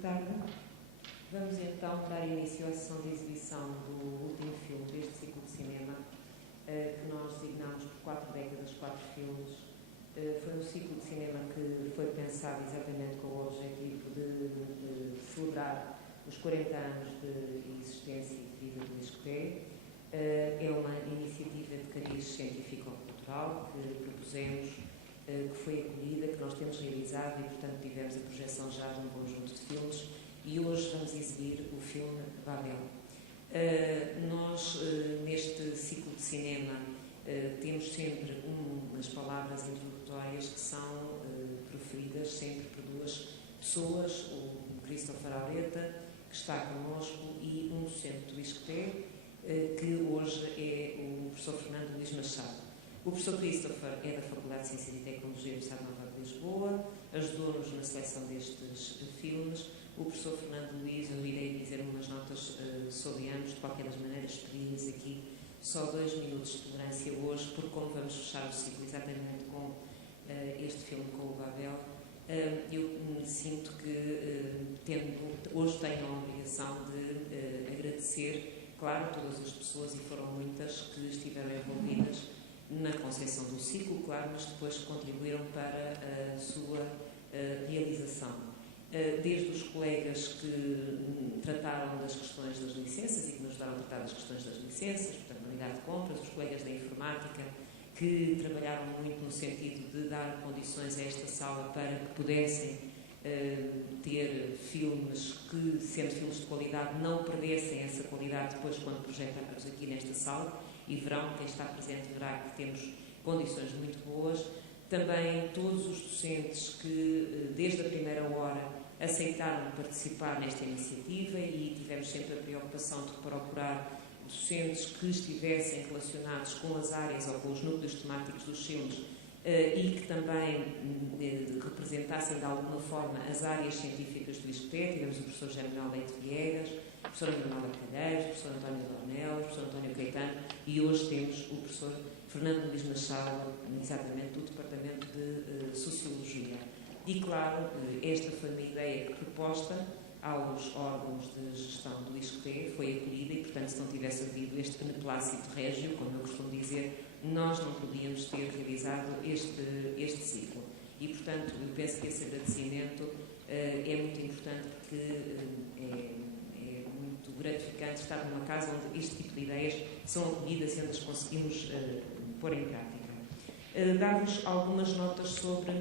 tarde. Vamos então dar início à sessão de exibição do último filme deste ciclo de cinema, que nós designámos por 4 décadas, 4 filmes. Foi um ciclo de cinema que foi pensado exatamente com o objetivo de celebrar os 40 anos de existência e de vida do ISCTE. É uma iniciativa de cariz científico-cultural que propusemos, que foi acolhida, que nós temos realizado e, portanto, tivemos a projeção já de um conjunto de filmes e hoje vamos exibir o filme Babel. Nós, neste ciclo de cinema, temos sempre umas palavras introdutórias que são proferidas sempre por duas pessoas, o Christopher Aureta, que está connosco, e um docente do ISCTE, que hoje é o professor Fernando Luís Machado. O professor Christopher é da Faculdade de Ciências e Tecnologia do Estado Nova de Lisboa, ajudou-nos na seleção destes filmes. O professor Fernando Luís, eu irei dizer umas notas sobre ambos, de qualquer das maneiras, pedimos aqui só 2 minutos de tolerância hoje, porque como vamos fechar o ciclo exatamente com este filme, com o Babel, eu me sinto que hoje tenho a obrigação de agradecer, claro, a todas as pessoas, e foram muitas, que estiveram envolvidas na concepção do ciclo, claro, mas depois contribuíram para a sua realização. Desde os colegas que trataram das questões das licenças e que nos ajudaram a tratar das questões das licenças, portanto, na unidade de compras, os colegas da informática, que trabalharam muito no sentido de dar condições a esta sala para que pudessem ter filmes que, sendo filmes de qualidade, não perdessem essa qualidade depois quando projetamos aqui nesta sala, e verão, quem está presente verá que temos condições muito boas. Também todos os docentes que, desde a primeira hora, aceitaram participar nesta iniciativa, e tivemos sempre a preocupação de procurar docentes que estivessem relacionados com as áreas ou com os núcleos temáticos dos filmes e que também representassem de alguma forma as áreas científicas do ISCTE. Tivemos o professor Germinal Leite Viegas, o professor Manuel Calheiros, o professor António Dornel, o professor António Caetano, e hoje temos o professor Fernando Luís Machado, exatamente do Departamento de Sociologia. E, claro, esta foi uma ideia que, proposta aos órgãos de gestão do ISCTE, foi acolhida e, portanto, se não tivesse havido este beneplácito régio, como eu costumo dizer, nós não podíamos ter realizado este ciclo. E, portanto, eu penso que esse agradecimento é muito importante, porque é muito gratificante estar numa casa onde este tipo de ideias são acolhidas e onde as conseguimos pôr em prática. Dar-vos algumas notas sobre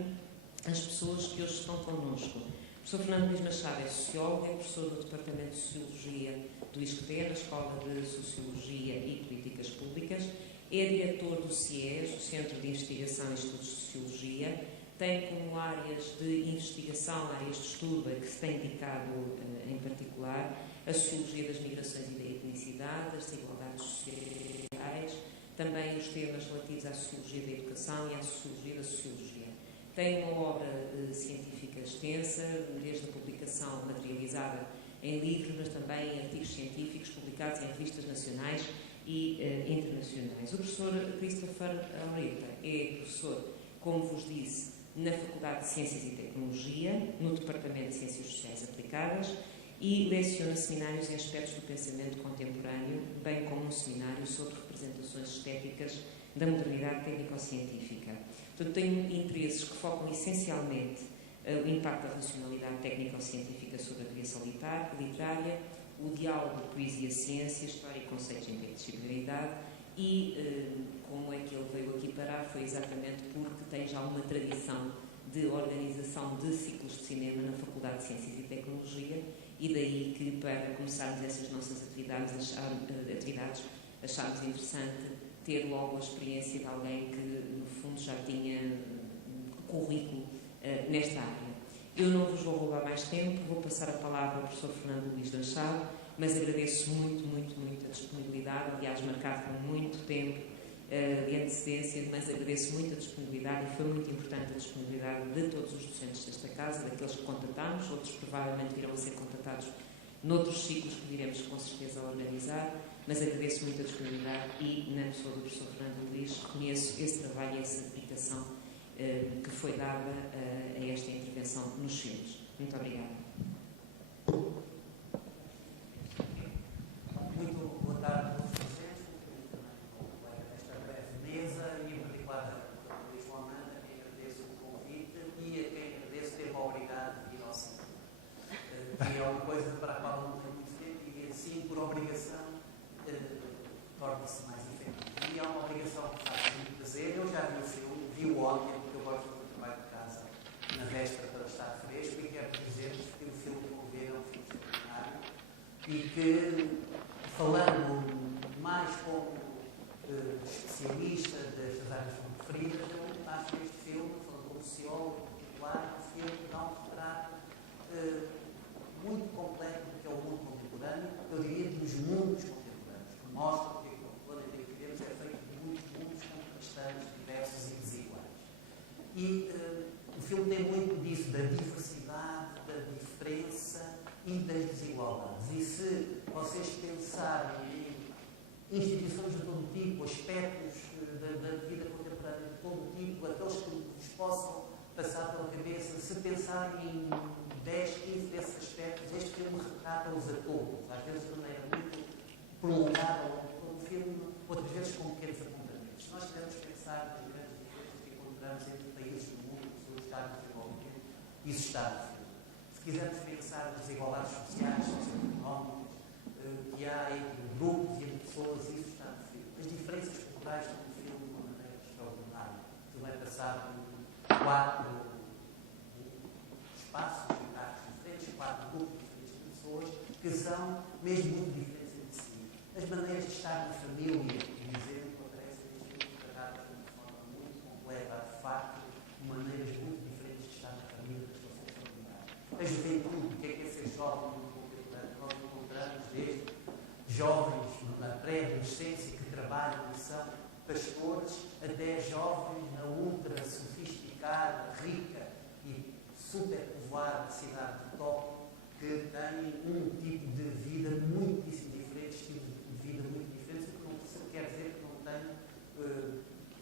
as pessoas que hoje estão connosco. O professor Fernando Luís Machado é sociólogo, é professor do Departamento de Sociologia do ISCTE, na Escola de Sociologia e Políticas Públicas, é diretor do CIES, o Centro de Investigação e Estudos de Sociologia, tem como áreas de investigação, áreas de estudo a que se tem dedicado em particular a Sociologia das Migrações e da Etnicidade, das Desigualdades Sociais, também os temas relativos à Sociologia da Educação e à Sociologia da Sociologia. Tem uma obra científica extensa, desde a publicação materializada em livros, mas também em artigos científicos publicados em revistas nacionais e internacionais. O professor Christopher Aureta é professor, como vos disse, na Faculdade de Ciências e Tecnologia, no Departamento de Ciências Sociais Aplicadas, e leciona seminários em aspectos do pensamento contemporâneo, bem como um seminário sobre representações estéticas da modernidade técnico-científica. Portanto, tenho interesses que focam essencialmente o impacto da racionalidade técnico-científica sobre a criação literária, o diálogo de poesia-ciência, história e conceitos de interdisciplinaridade, e como é que ele veio aqui parar foi exatamente porque tem já uma tradição de organização de ciclos de cinema na Faculdade de Ciências e Tecnologia, e daí que, para começarmos essas nossas atividades achámos interessante ter logo a experiência de alguém que, no fundo, já tinha currículo nesta área. Eu não vos vou roubar mais tempo, vou passar a palavra ao professor Fernando Luís Machado, mas agradeço muito a disponibilidade, aliás, marcado com muito tempo de antecedência, mas agradeço muito a disponibilidade, e foi muito importante a disponibilidade de todos os docentes desta casa, daqueles que contatámos, outros provavelmente virão a ser contatados noutros ciclos que viremos com certeza a organizar, mas agradeço muito a disponibilidade e, na pessoa do professor Fernando Luís, reconheço esse trabalho e essa dedicação que foi dada a esta intervenção nos filmes. Muito obrigada. preferidas, eu acho que este filme, falando como sociólogo em particular, é um filme que dá um retrato muito completo do que é o mundo contemporâneo, eu diria dos mundos contemporâneos, que mostra que o planeta que vivemos é feito de muitos mundos contrastantes, diversos e desiguais. E o filme tem muito disso, da diversidade, da diferença e das desigualdades. E se vocês pensarem em instituições de todo tipo, aspectos da vida contemporânea de todo tipo, aqueles que vos possam passar pela cabeça, se pensarem em 10, 15 desses aspectos, este filme retrata-os a todos, às vezes de maneira muito prolongada ao longo do filme, outras vezes com pequenos apontamentos. Se nós quisermos pensar nas grandes diferenças que encontramos entre países do mundo, sobre o estado de desenvolvimento, isso está no filme. Se quisermos pensar nas desigualdades sociais, socioeconómicas, que há entre grupos e entre pessoas, isso está no filme. As diferenças culturais estão no filme de uma maneira extraordinária. O filme é passado por 4 espaços, diferentes, 4 grupos diferentes de pessoas, que são mesmo muito diferentes entre si. As maneiras de estar na família, por exemplo, aparecem neste filme tratadas de uma forma muito completa, de facto, de maneiras muito diferentes de estar na família, da relação familiar. A juventude, o que é ser jovem no mundo contemporâneo? Nós encontramos desde jovens na pré-adolescência que trabalham e são pastores, até jovens na ultra sofisticada, rica e super povoada cidade de Tóquio, que têm um tipo de vida muitíssimo diferente, estilos de vida muito diferentes, o que não quer dizer que não tenham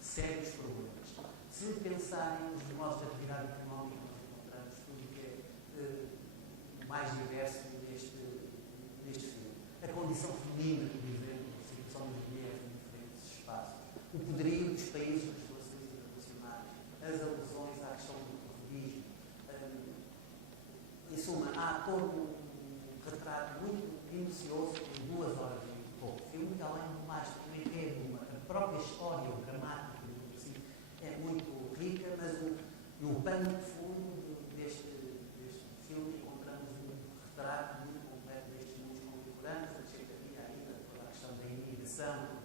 sérios problemas. Se pensarem nos modos de atividade económica, nós encontramos tudo o que é mais diverso neste filme. A condição feminina, por exemplo, a situação das mulheres em diferentes espaços, o poderio dos países nas relações internacionais, as alusões à questão do terrorismo. Em suma, há todo um retrato muito minucioso em 2 horas e pouco. O filme, além do mais, também é a própria história, o dramático, assim, é muito rica, mas no pano de fundo deste filme encontramos um retrato muito completo destes mundos contemporâneos, a chegaria ainda toda a questão da imigração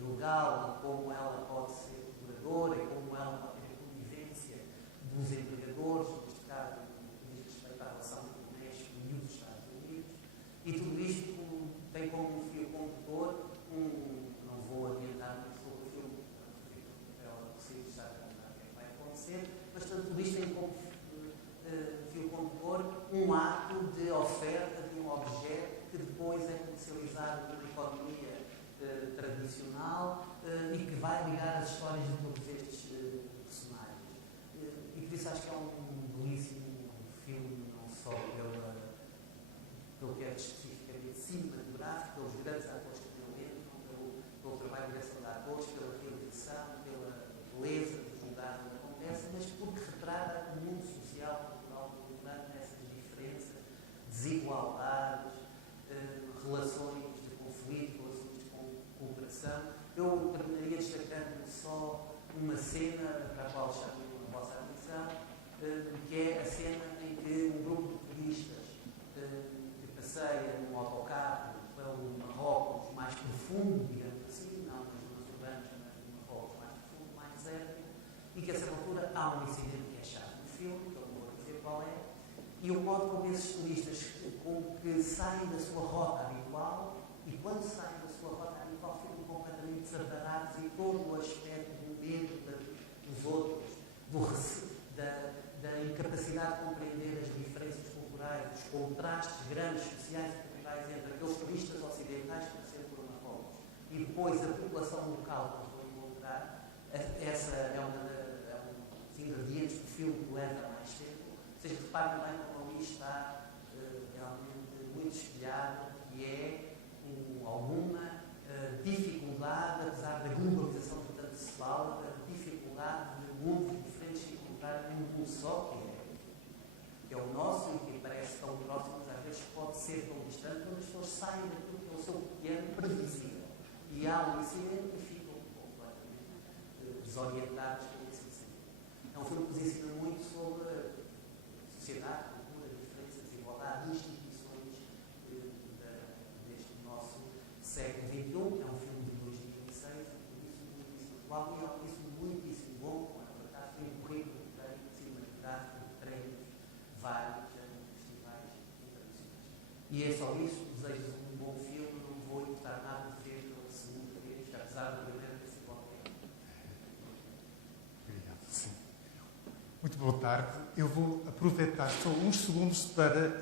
legal, como ela pode ser duradoura e como ela pode ter a convivência dos empregadores, neste caso, diz respeito à relação entre o México e os Estados Unidos. E tudo isto tem como fio condutor não vou adiantar muito sobre o filme, porque o papel possível já o que vai acontecer, mas tudo isto tem como fio condutor um ato de oferta de um objeto que depois é comercializado numa economia tradicional e que vai ligar as histórias de todos estes personagens. E por isso acho que é um belíssimo filme, não só pelo que é especificamente cinematográfico, pelos grandes atores que nele entram, pelo trabalho de direção de atores, pela realização, pela beleza dos lugares onde acontece, mas porque retrata o mundo social, cultural, contemporâneo, nessas diferenças, desigualdades, relações de conflito, relações de cooperação. Eu terminaria destacando só uma cena para a qual chamo a vossa atenção, que é a cena em que um grupo de turistas que passeia num autocarro para um Marrocos mais profundo, digamos assim, não nas zonas urbanas, mas num Marrocos mais profundo, mais deserto, e que a certa altura há um incidente que é chave no filme, que eu não vou dizer qual é, e o modo como esses turistas com que saem da sua rota habitual, e quando saem da sua rota habitual ficam completamente desabarados e todo o aspecto do medo dos outros, da incapacidade de compreender as diferenças culturais, os contrastes grandes, sociais e culturais entre aqueles turistas ocidentais que passeam por Marrocos e depois a população local que eles vão encontrar. Essa é um dos ingredientes do filme que leva mais tempo. Vocês reparem bem como ali está realmente muito espelhado, que é alguma dificuldade, apesar da globalização que tanto se fala, a dificuldade de mundos diferentes se encontrarem num mundo só, que é o nosso e que parece tão próximo, mas às vezes pode ser tão distante, quando as pessoas saem daquilo que é o seu pequeno previsível. E há um incidente e ficam completamente desorientados com esse incidente. É um filme que nos ensina muito sobre a sociedade, a cultura, a diferença, a desigualdade, instituições deste nosso século XXI. É um filme de 2006 e por isso muitíssimo intelectual e algo disso muitíssimo bom. Por acaso tem um currículo que tem cinematográfico de prémios vários em festivais internacionais. E é só isso, desejo um bom filme, não vou importar nada de ver pela segunda vez, apesar da primeira ter sido qualquer. Obrigado, sim. Muito boa tarde. Eu vou aproveitar só uns segundos para,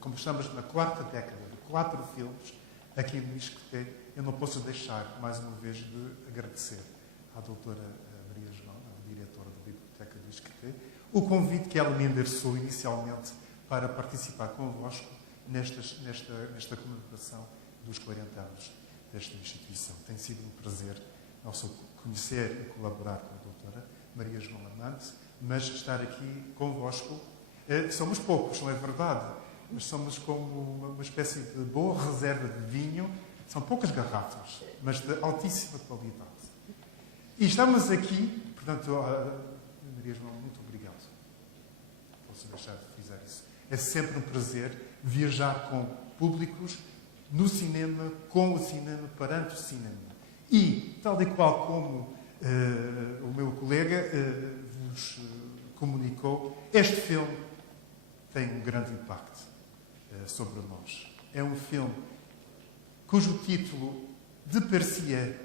como estamos na quarta década de 4 filmes, aqui no ISCTE, eu não posso deixar, mais uma vez, de agradecer à doutora Maria João, a diretora da Biblioteca do ISCTE, o convite que ela me endereçou inicialmente para participar convosco nesta comemoração dos 40 anos desta instituição. Tem sido um prazer não só conhecer e colaborar com a doutora Maria João Amante, mas estar aqui convosco. Somos poucos, não é verdade? Mas somos como uma espécie de boa reserva de vinho. São poucas garrafas, mas de altíssima qualidade. E estamos aqui, portanto, Maria João, muito obrigado. Posso deixar de frisar isso. É sempre um prazer viajar com públicos no cinema, com o cinema, perante o cinema. E, tal e qual como o meu colega vos comunicou, este filme tem um grande impacto sobre nós. É um filme cujo título de per-se-é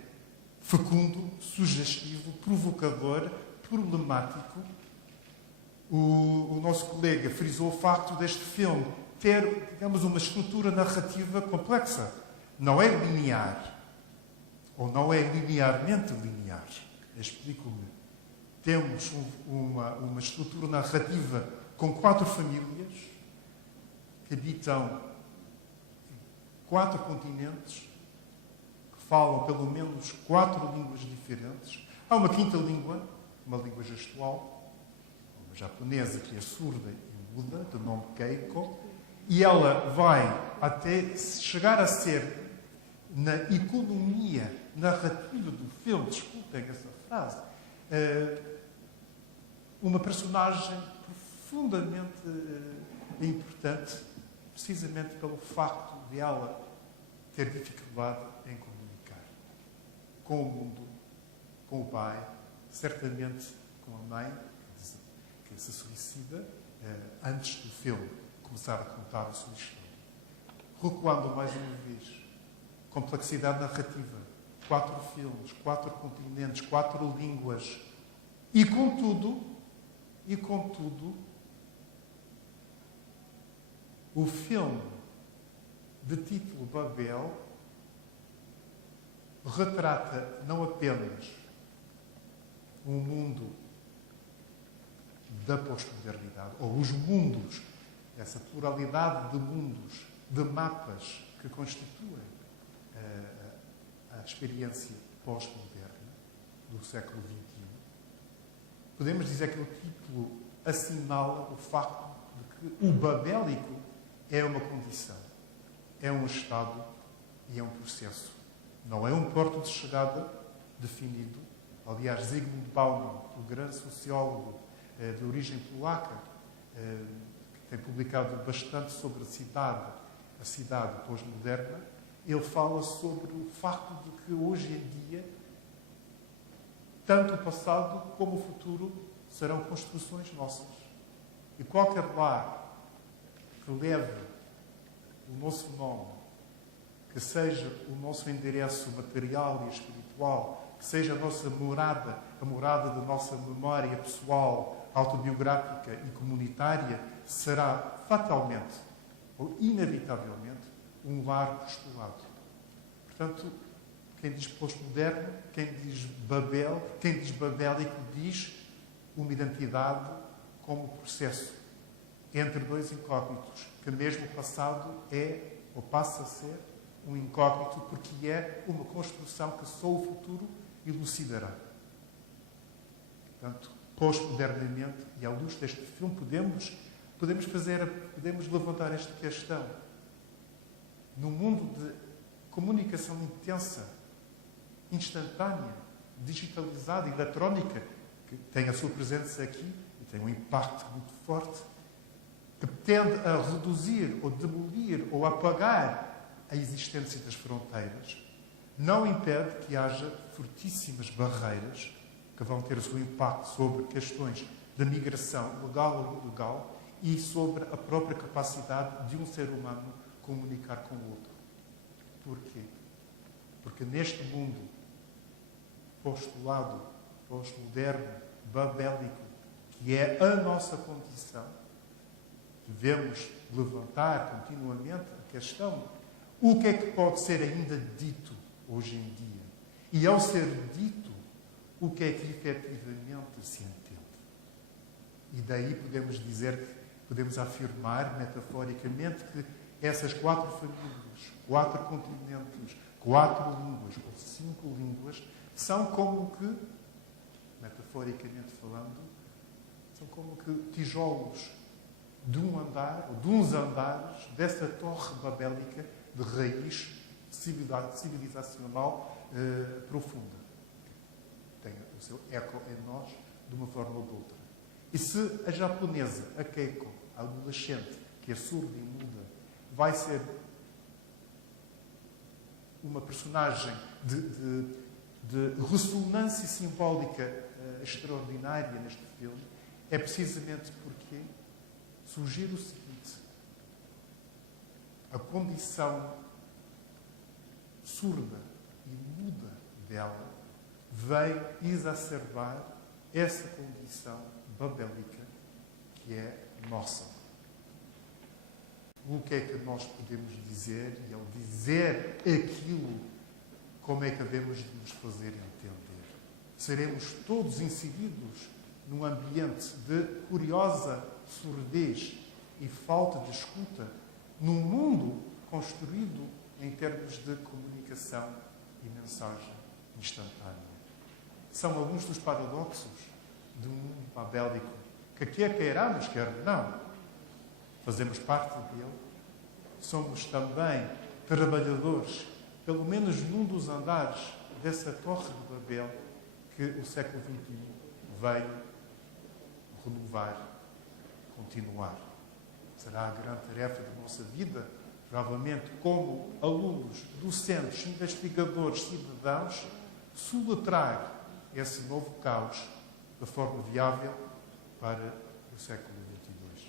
fecundo, sugestivo, provocador, problemático. O nosso colega frisou o facto deste filme ter, digamos, uma estrutura narrativa complexa. Não é linear, ou não é linearmente linear. Explico-me. Temos uma estrutura narrativa com 4 famílias que habitam 4 continentes, que falam pelo menos 4 línguas diferentes. Há uma quinta língua, uma língua gestual, uma japonesa que é surda e muda, de nome Keiko, e ela vai até chegar a ser, na economia narrativa do filme, desculpem essa frase, uma personagem profundamente importante, precisamente pelo facto de ela ter dificuldade em comunicar com o mundo, com o pai, certamente com a mãe, que se suicida antes do filme começar a contar a sua história. Recuando mais uma vez, complexidade narrativa, 4 filmes, 4 continentes, 4 línguas, e contudo, o filme de título Babel retrata não apenas um mundo da pós-modernidade, ou os mundos, essa pluralidade de mundos, de mapas que constituem a experiência pós-moderna do século XXI. Podemos dizer que o título assinala o facto de que o babélico é uma condição, é um estado e é um processo. Não é um porto de chegada definido. Aliás, Zygmunt Bauman, o grande sociólogo de origem polaca, que tem publicado bastante sobre a cidade pós-moderna, ele fala sobre o facto de que hoje em dia, tanto o passado como o futuro serão construções nossas. E qualquer lar que leve o nosso nome, que seja o nosso endereço material e espiritual, que seja a nossa morada, a morada da nossa memória pessoal, autobiográfica e comunitária, será fatalmente ou inevitavelmente um lar postulado. Portanto, quem diz pós-moderno, quem diz Babel, quem diz babélico, diz uma identidade como processo entre 2 incógnitos, que mesmo o passado é ou passa a ser um incógnito, porque é uma construção que só o futuro elucidará. Portanto, pós-modernamente, e à luz deste filme, podemos levantar esta questão. Num mundo de comunicação intensa, instantânea, digitalizada, eletrónica, que tem a sua presença aqui e tem um impacto muito forte, que tende a reduzir ou demolir ou apagar a existência das fronteiras, não impede que haja fortíssimas barreiras que vão ter o seu impacto sobre questões da migração legal ou ilegal e sobre a própria capacidade de um ser humano comunicar com o outro. Porquê? Porque neste mundo postulado, pós-moderno, babélico, que é a nossa condição, devemos levantar continuamente a questão: o que é que pode ser ainda dito hoje em dia? E ao ser dito, o que é que efetivamente se entende? E daí podemos dizer, podemos afirmar metaforicamente que essas 4 famílias, 4 continentes, 4 línguas ou 5 línguas são como que, metaforicamente falando, são como que tijolos de um andar, ou de uns andares, dessa torre babélica de raiz civilizacional profunda. Tem o seu eco em nós, de uma forma ou de outra. E se a japonesa, a Keiko, a adolescente, que é surda e muda, vai ser uma personagem de ressonância simbólica extraordinária neste filme, é precisamente porque surgir o seguinte: a condição surda e muda dela veio exacerbar essa condição babélica que é nossa. O que é que nós podemos dizer? E ao dizer aquilo, como é que devemos de nos fazer entender? Seremos todos inseridos num ambiente de curiosa surdez e falta de escuta, num mundo construído em termos de comunicação e mensagem instantânea. São alguns dos paradoxos de um mundo babélico que quer queiramos, quer não, fazemos parte dele. Somos também trabalhadores, pelo menos num dos andares dessa torre de Babel que o século XXI veio renovar, continuar. Será a grande tarefa da nossa vida, provavelmente como alunos, docentes, investigadores, cidadãos, soletrar esse novo caos da forma viável para o século XXII.